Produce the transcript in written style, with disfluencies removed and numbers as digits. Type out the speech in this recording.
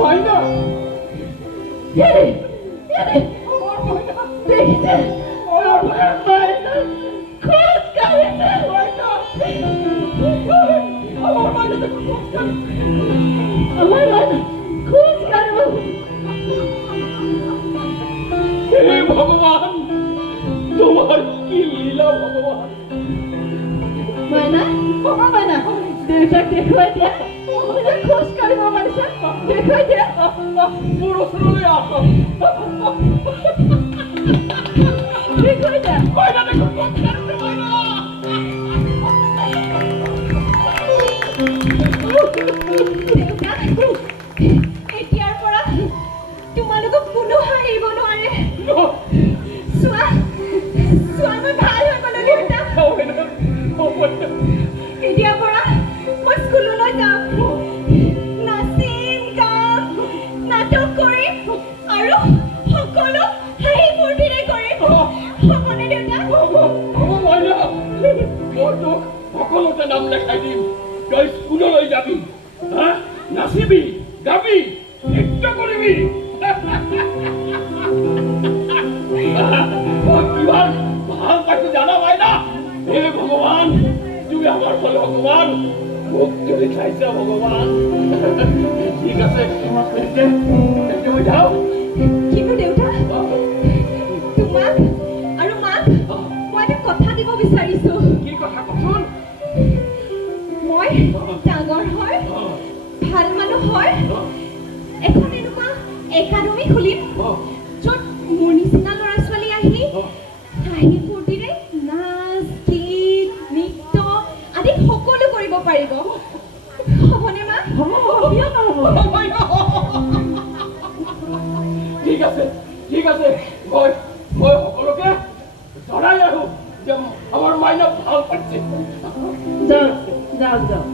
মাইনা দেখেছে আমার মাইনা খোঁজ কাড়িয়েছে আমার মাইনা দেখো আমার মাইনা খোঁজ কাড়বো হে ভগবান তোমার কি লীলা ভগবান মাইনা মাইনা দেউতাক দেখুৱাই দিয়া মাইনা খোজ কাঢ়িব পাৰিছে দেখুৱাই দিয়া মোৰ ওচৰলৈ আহ দেখুৱাই দিয়া মাইনা দেখো খোজ কাঢ়িছে মাইনা দেউতা এতিয়াৰ পৰা তোমালোকক কোনো হাৰিব নোৱাৰে চোৱা চোৱা মই ভাল হৈ গ'লো দেউতা এতিয়াৰ পৰা মই স্কুললৈ যাম নাচিম গাম নাটক কৰিম আৰু সকলো হাঁহি ফূৰ্তিৰে কৰিম হ'বনে দেউতা মাইনা মই তোক সকলোতে নাম লেখাই দিম তই স্কুললৈ যাবি হা নাচিবি গাবি নৃত্য কৰিবি কিমান ভাল পাইছো জানা মাইনা হে ভগৱান তুমি আমার ফলে ভগবান মুখ তুলে খাইছে ভগবান ঠিক আছে তুমি যাও কিন্তু দেউতা তোমাক আৰু মাক মই এটা কথা দিব বিচাৰিছো কি কথা কচোন মই ডাঙৰ হয় ভাল মানুহ হয় এখন এনেকুৱা একাডেমি খুলিম য'ত মোৰ নিচিনা ল'ৰা ছোৱালী আহি হাঁহি ফূৰ্তিৰে নাচ গীত নৃত্য আদি সকলো কৰিব পাৰিব হ'বনে মা কিয় নহ'ব ঠিক আছে ঠিক আছে মই মই সকলোকে জনাই আহো যে আমার মাইনা ভাল পাচ্ছে যাও যাও যাও